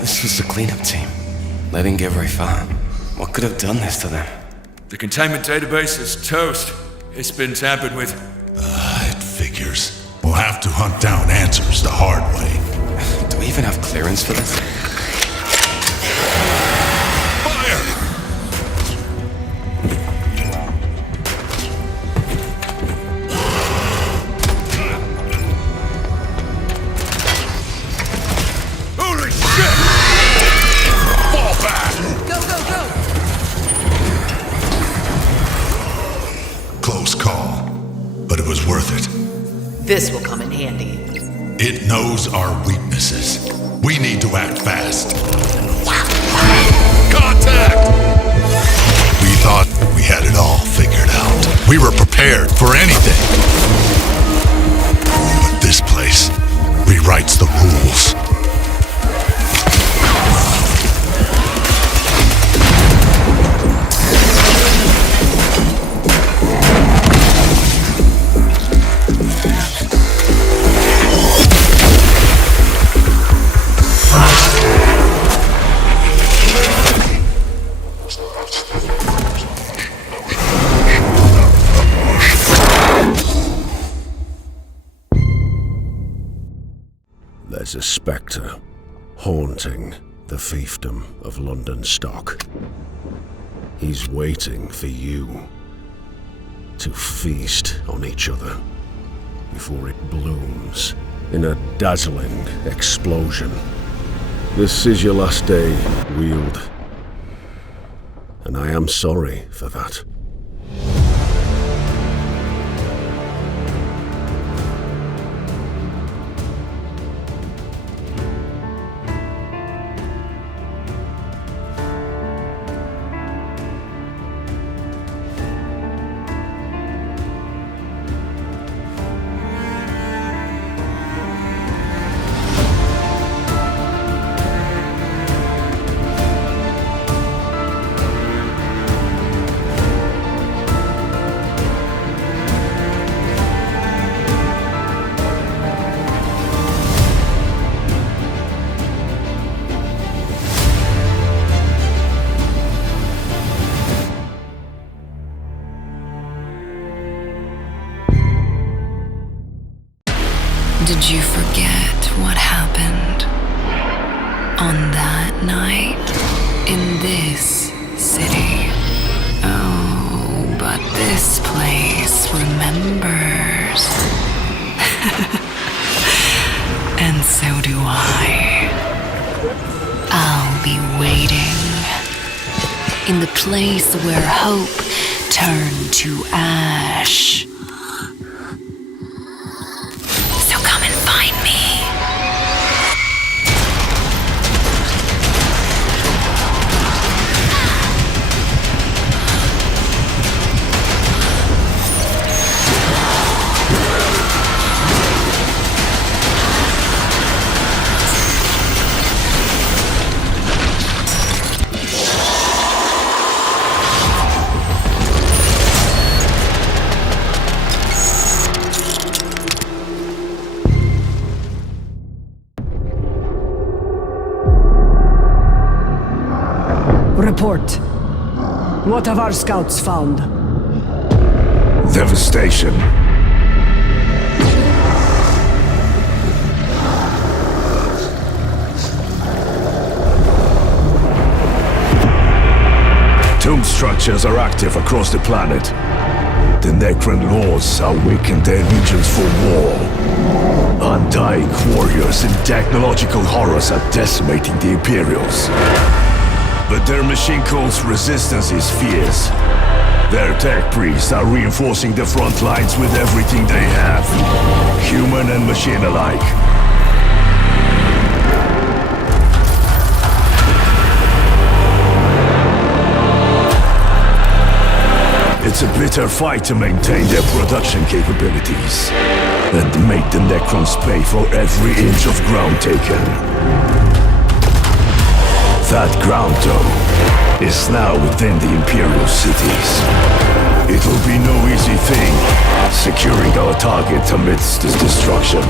This was the cleanup team. They didn't get very far. What could have done this to them? The containment database is toast. It's been tampered with. It figures. We'll have to hunt down answers the hard way. Do we even have clearance for this? Fire! Holy shit! Fall back! Go, go, go! Close call, but it was worth it. This will come in handy. It knows our weaknesses. We need to act fast. Contact! We thought we had it all figured out. We were prepared for anything. But this place rewrites the rules. There's a spectre haunting the fiefdom of London Stock. He's waiting for you to feast on each other before it blooms in a dazzling explosion. This is your last day, Weald, and I am sorry for that. Did you forget what happened on that night in this city? Oh, but this place remembers. And so do I. I'll be waiting in the place where hope turned to ash. Find me. Report. What have our scouts found? Devastation. Tomb structures are active across the planet. The Necron laws are weakened their legions for war. Undying warriors and technological horrors are decimating the Imperials. But their machine cult's resistance is fierce. Their tech priests are reinforcing the front lines with everything they have. Human and machine alike. It's a bitter fight to maintain their production capabilities and make the Necrons pay for every inch of ground taken. That ground, though, is now within the Imperial cities. It will be no easy thing securing our target amidst this destruction.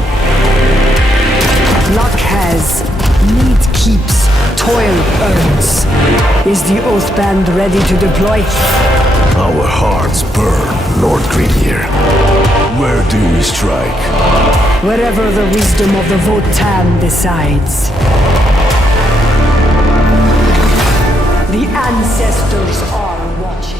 Luck has, need keeps, toil earns. Is the Oathband ready to deploy? Our hearts burn, Lord Courier. Where do we strike? Wherever the wisdom of the Votan decides. The ancestors are watching.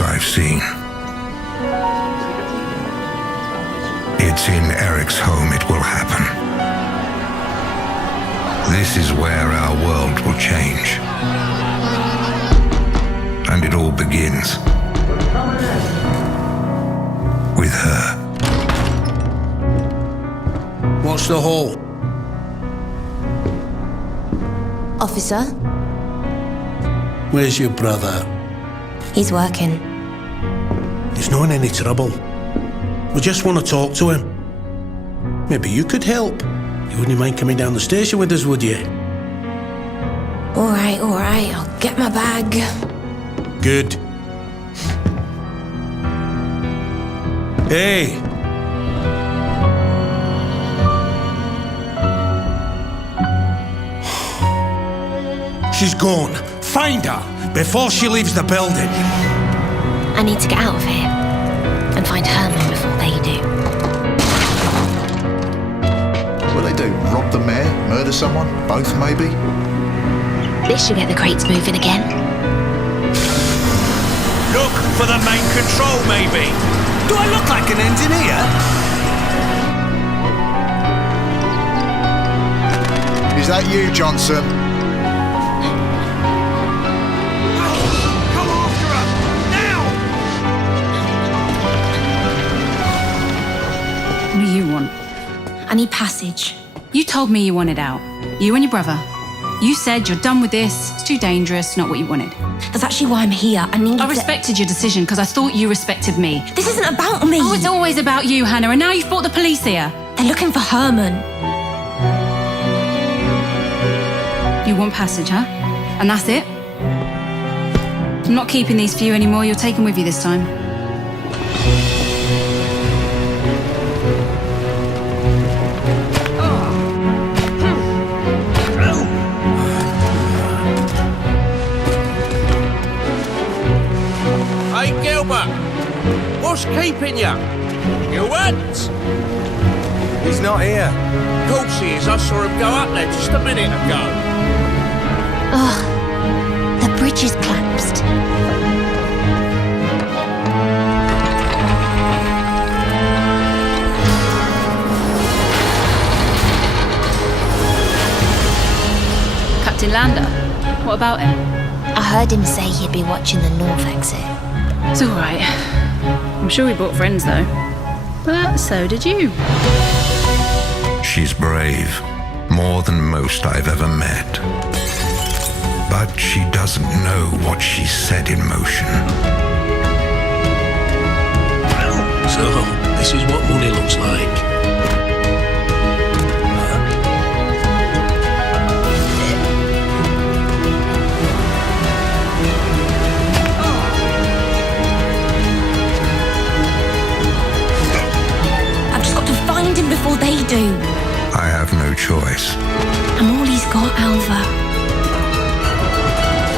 I've seen. It's in Eriksholm it will happen. This is where our world will change. And it all begins with her. What's the haul? Officer? Where's your brother? He's working. He's not in any trouble. We just want to talk to him. Maybe you could help. You wouldn't mind coming down the station with us, would you? All right, I'll get my bag. Good. Hey! She's gone. Find her before she leaves the building. I need to get out of here and find Herman before they do. What'll they do? Rob the mayor? Murder someone? Both, maybe? This should get the crates moving again. Look for the main control, maybe. Do I look like an engineer? Is that you, Johnson? What do you want? I need passage. You told me you wanted out. You and your brother. You said you're done with this, it's too dangerous, not what you wanted. That's actually why I'm here. I respected your decision because I thought you respected me. This isn't about me. Oh, it's always about you, Hannah, and now you've brought the police here. They're looking for Herman. You want passage, huh? And that's it? I'm not keeping these for you anymore, you're taking with you this time. What's keeping you? You what? He's not here. Of course he is. I saw him go up there just a minute ago. Ugh. The bridge is collapsed. Captain Lander. What about him? I heard him say he'd be watching the north exit. It's alright. I'm sure we brought friends though. But so did you. She's brave, more than most I've ever met. But she doesn't know what she's set in motion. So, this is what money looks like. I've just got to find him before they do. I have no choice. I'm all he's got, Alva.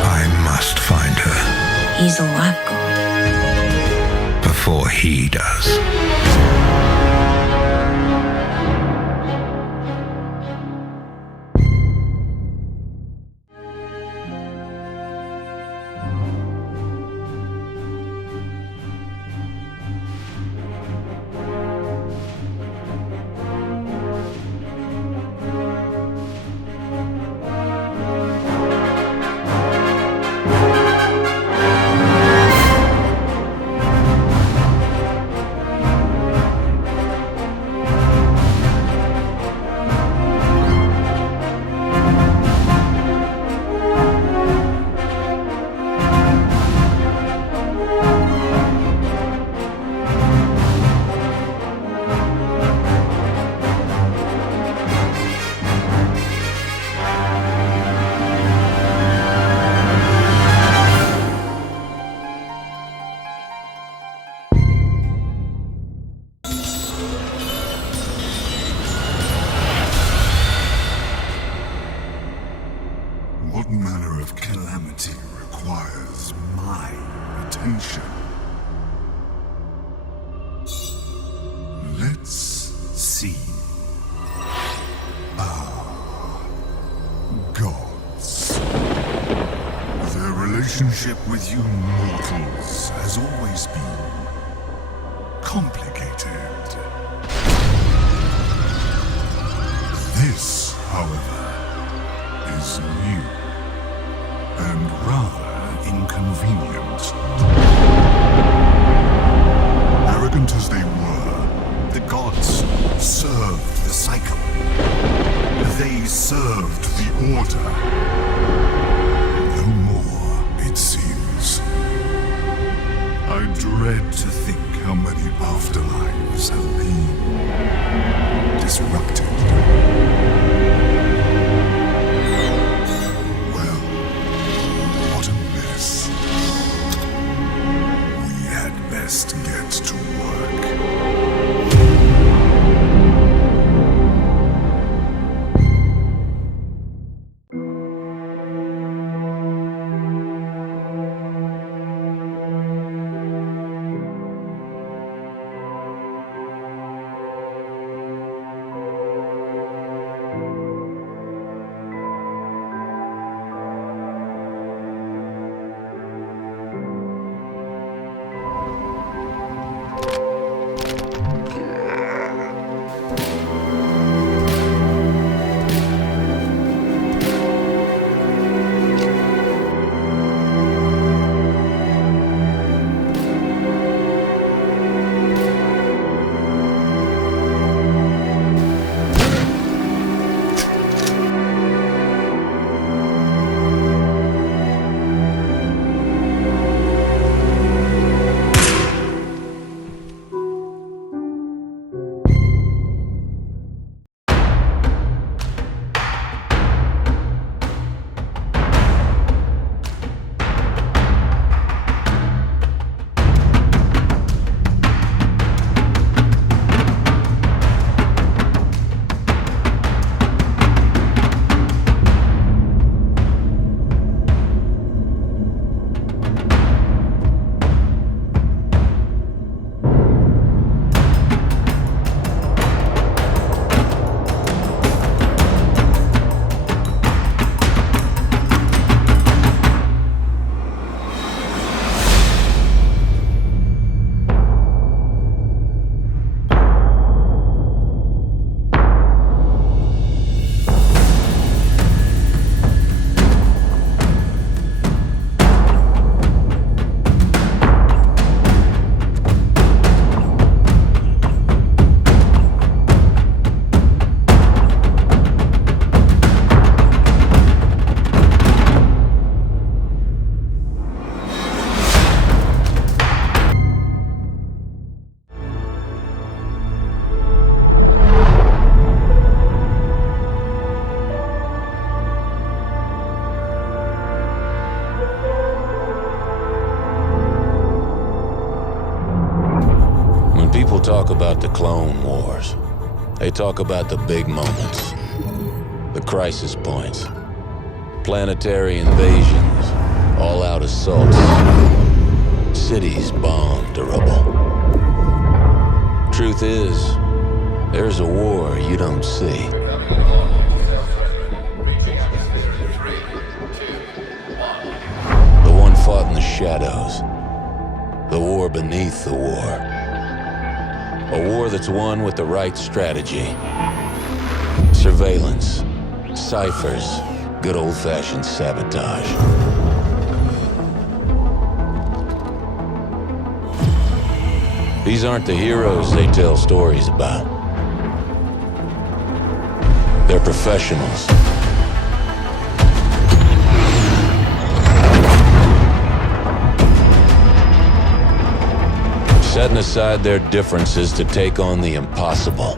I must find her. He's all I've got. Before he does. What manner of calamity requires my attention? Let's see. Gods. Their relationship with you mortals has always been complicated. This, however, is new and rather inconvenient. Arrogant as they were, the gods served the cycle. They served the order. No more, it seems. I dread to think how many afterlives have been disrupted. Well, what a mess. We had best get to work. People talk about the Clone Wars. They talk about the big moments, the crisis points, planetary invasions, all-out assaults, cities bombed to rubble. Truth is, there's a war you don't see. The one fought in the shadows. The war beneath the war. A war that's won with the right strategy. Surveillance, ciphers, good old-fashioned sabotage. These aren't the heroes they tell stories about. They're professionals. Setting aside their differences to take on the impossible.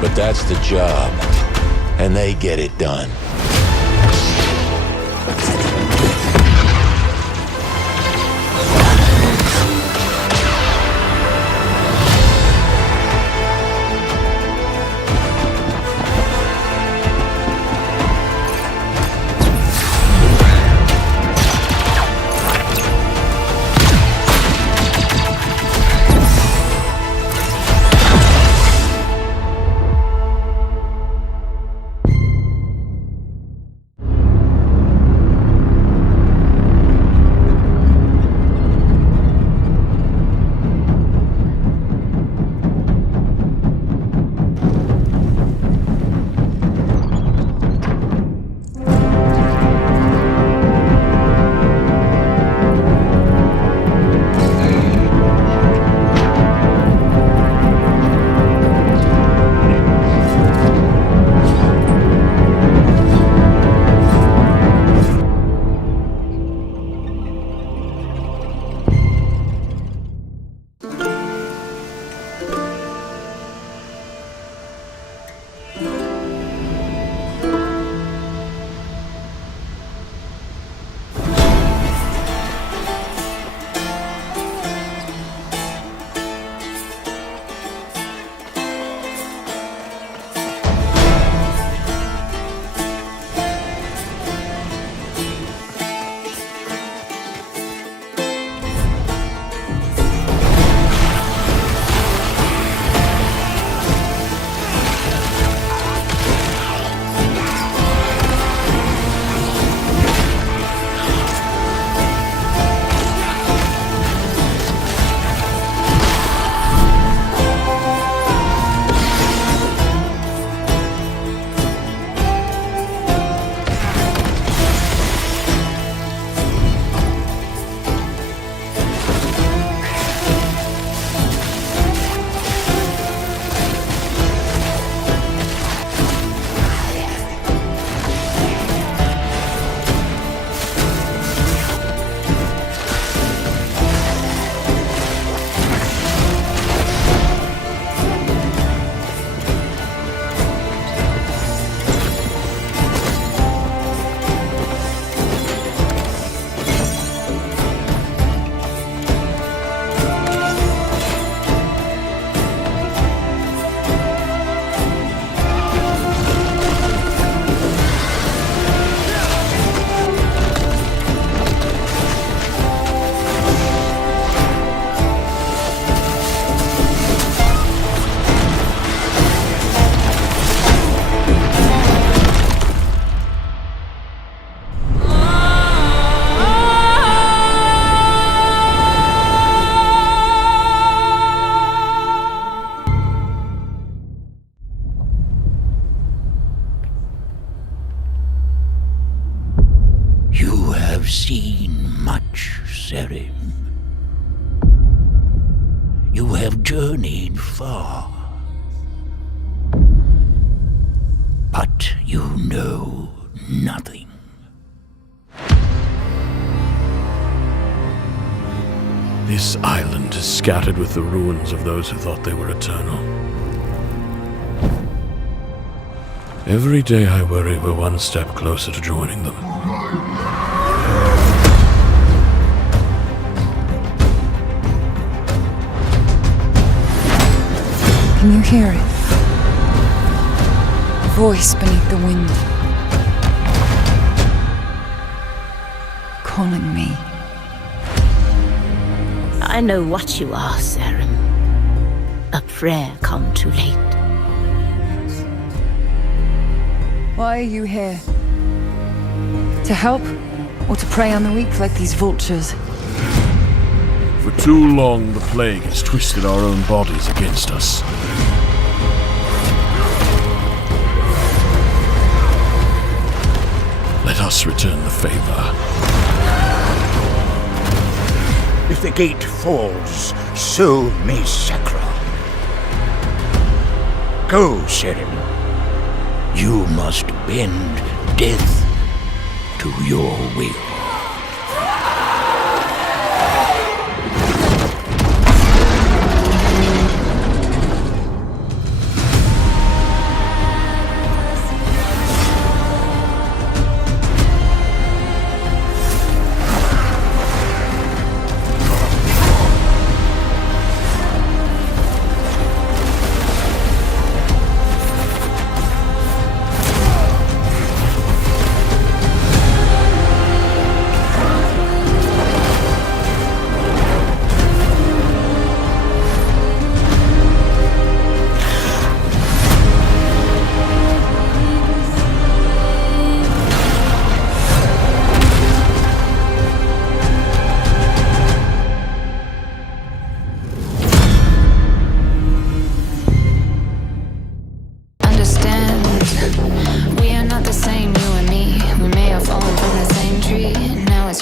But that's the job, and they get it done. have seen much, Serim. You have journeyed far. But you know nothing. This island is scattered with the ruins of those who thought they were eternal. Every day I worry we're one step closer to joining them. Can you hear it? A voice beneath the wind. Calling me. I know what you are, Sarum. A prayer come too late. Why are you here? To help? Or to prey on the weak like these vultures? For too long, the plague has twisted our own bodies against us. Let us return the favor. If the gate falls, so may Sakra. Go, Serim. You must bend death to your will.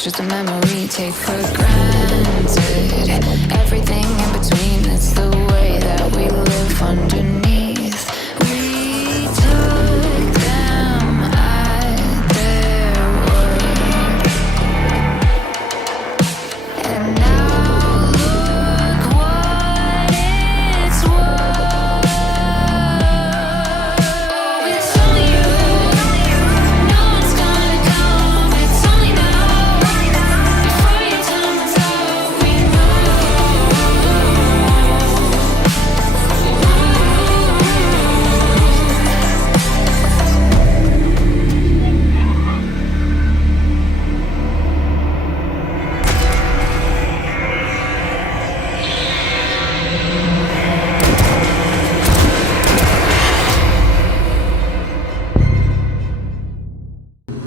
Just a memory, take for granted. Everything in between, it's the way that we live underneath. We took them at their word. And now look what it's worth. It's only you, no one's gonna come. It's only now.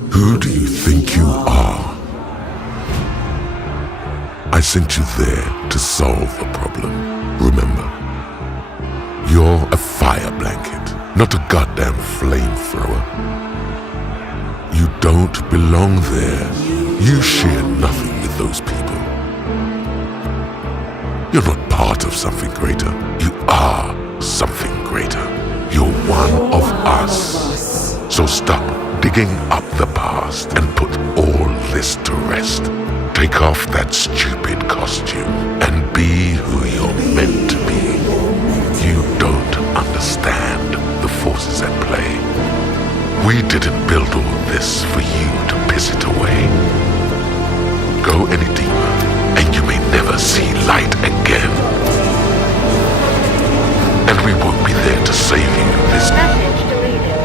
Who do you think you are? I sent you there to solve a problem. Remember, you're a fire blanket, not a goddamn flamethrower. You don't belong there. You share nothing with those people. You're not part of something greater. You are something greater. You're one of us. So stop digging up the past and put all this to rest. Take off that stupid costume and be who you're meant to be. You don't understand the forces at play. We didn't build all this for you to piss it away. Go any deeper, and you may never see light again. And we won't be there to save you this Message deleted.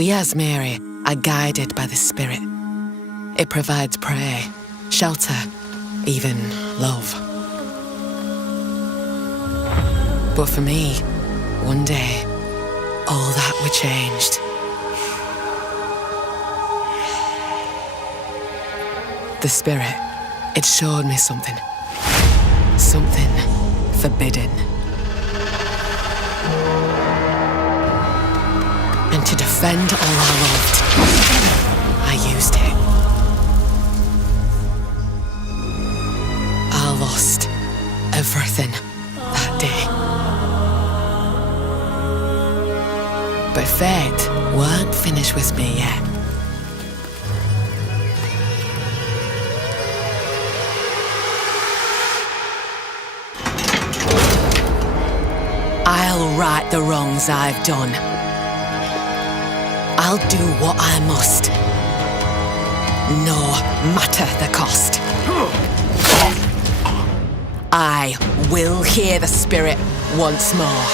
We as Mary are guided by the Spirit. It provides prey, shelter, even love. But for me, one day, all that were changed. The Spirit, it showed me something. Something forbidden. And to defend all I loved, I used it. I lost everything that day. But fate weren't finished with me yet. I'll right the wrongs I've done. I'll do what I must, no matter the cost. I will hear the Spirit once more.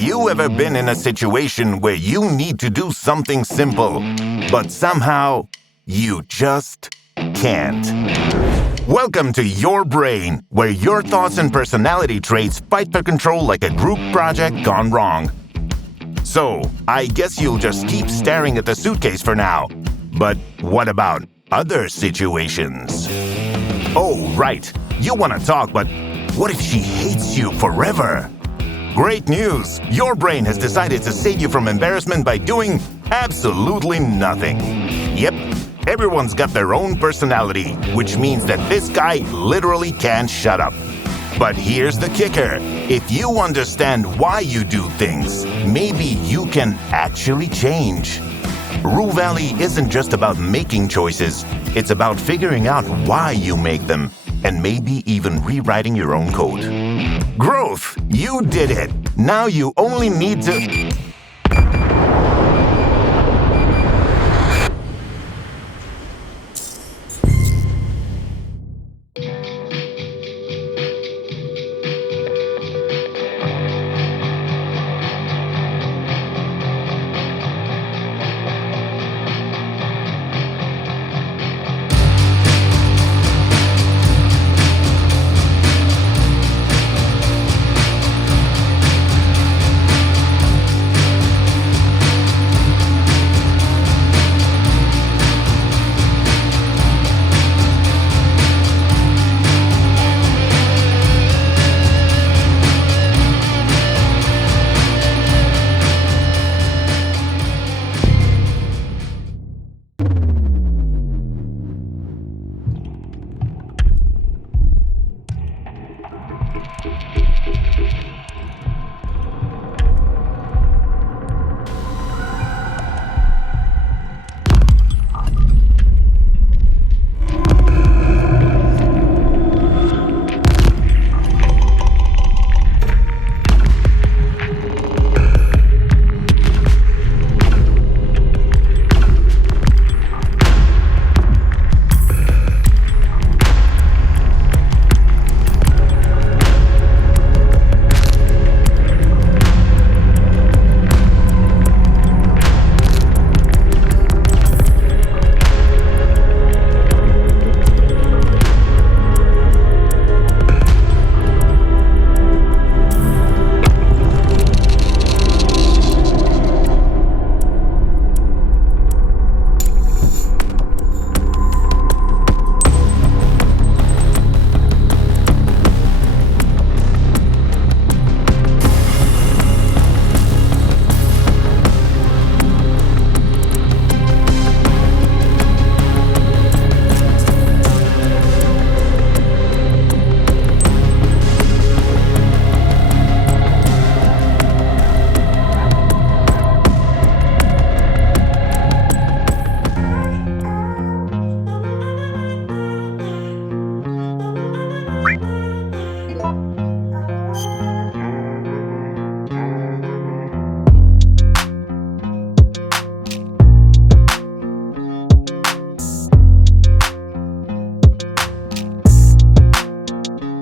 Have you ever been in a situation where you need to do something simple, but somehow you just can't? Welcome to Your Brain, where your thoughts and personality traits fight for control like a group project gone wrong. So, I guess you'll just keep staring at the suitcase for now. But what about other situations? Oh, right. You want to talk, but what if she hates you forever? Great news! Your brain has decided to save you from embarrassment by doing absolutely nothing. Yep, everyone's got their own personality, which means that this guy literally can't shut up. But here's the kicker. If you understand why you do things, maybe you can actually change. Rue Valley isn't just about making choices, it's about figuring out why you make them, and maybe even rewriting your own code. Growth! You did it! Now you only need to...